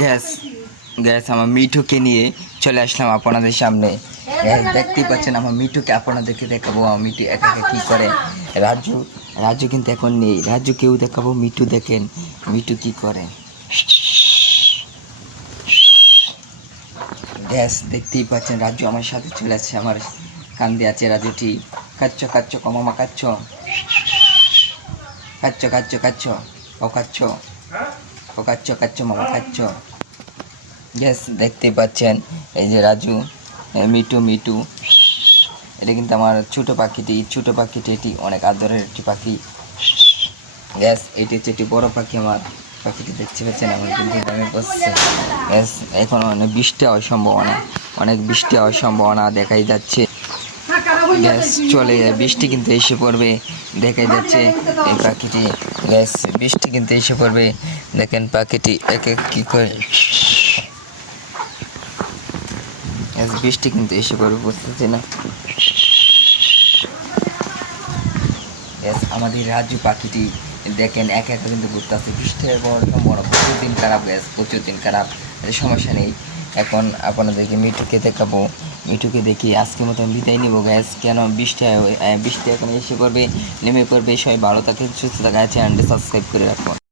Gas gas আমার মিঠুকে নিয়ে চলে আসলাম আপনাদের সামনে। দেখতেই পাচ্ছেন আমার মিঠুকে আপনাদেরকে দেখাবো। আমার মিঠু একা একা কী করে। রাজু রাজু কিন্তু এখন নেই, রাজুকেও দেখাবো। মিঠু দেখেন মিঠু কী করে। গ্যাস দেখতেই পাচ্ছেন রাজু আমার সাথে চলে আসছে, আমার কান্দে আছে রাজুটি। কাচ্ছ কাচ্ছ কমামা কাচ্ছ কাচ্ছ কাচ্ছ কাচ্ছ ও কাচ্ছ ও কাচ্ছ কাচ্ছ মামা কাচ্ছ। গ্যাস দেখতেই পাচ্ছেন এই যে রাজু, মিঠু মিঠু। এটা কিন্তু আমার ছোটো পাখিটি, ছোটো পাখিটি এটি অনেক আদরের একটি পাখি। গ্যাস এটি হচ্ছে একটি বড়ো পাখি। আমার পাখিটি দেখতে পাচ্ছেন আমার কিন্তু দামে বসছে। গ্যাস এখন অনেক বৃষ্টি হওয়ার সম্ভাবনা, অনেক বৃষ্টি হওয়ার সম্ভাবনা দেখাই যাচ্ছে। গ্যাস চলে যায়, বৃষ্টি কিন্তু এসে পড়বে দেখাই যাচ্ছে এই পাখিটি। গ্যাস বৃষ্টি কিন্তু এসে পড়বে, দেখেন পাখিটি এক এক কী করে। গ্যাস বৃষ্টি কিন্তু এসে পড়বে, বুঝতেছি না। গ্যাস আমাদের রাজু পাখিটি দেখেন একা একা কিন্তু ঘুরতে আসছে। বৃষ্টি হওয়ার সম্ভাবনা প্রচুর দিন খারাপ। গ্যাস প্রচুর দিন খারাপ, সমস্যা নেই। এখন আপনাদেরকে মিঠুকে দেখাবো। মিঠুকে দেখি আজকের মতো আমি বিদায় নিব গ্যাস, কেন বৃষ্টি এখন এসে পড়বে, নেমে পড়বে। সবাই ভালো থাকে, সুস্থ থাকে, চ্যানেলটি সাবস্ক্রাইব করে রাখুন।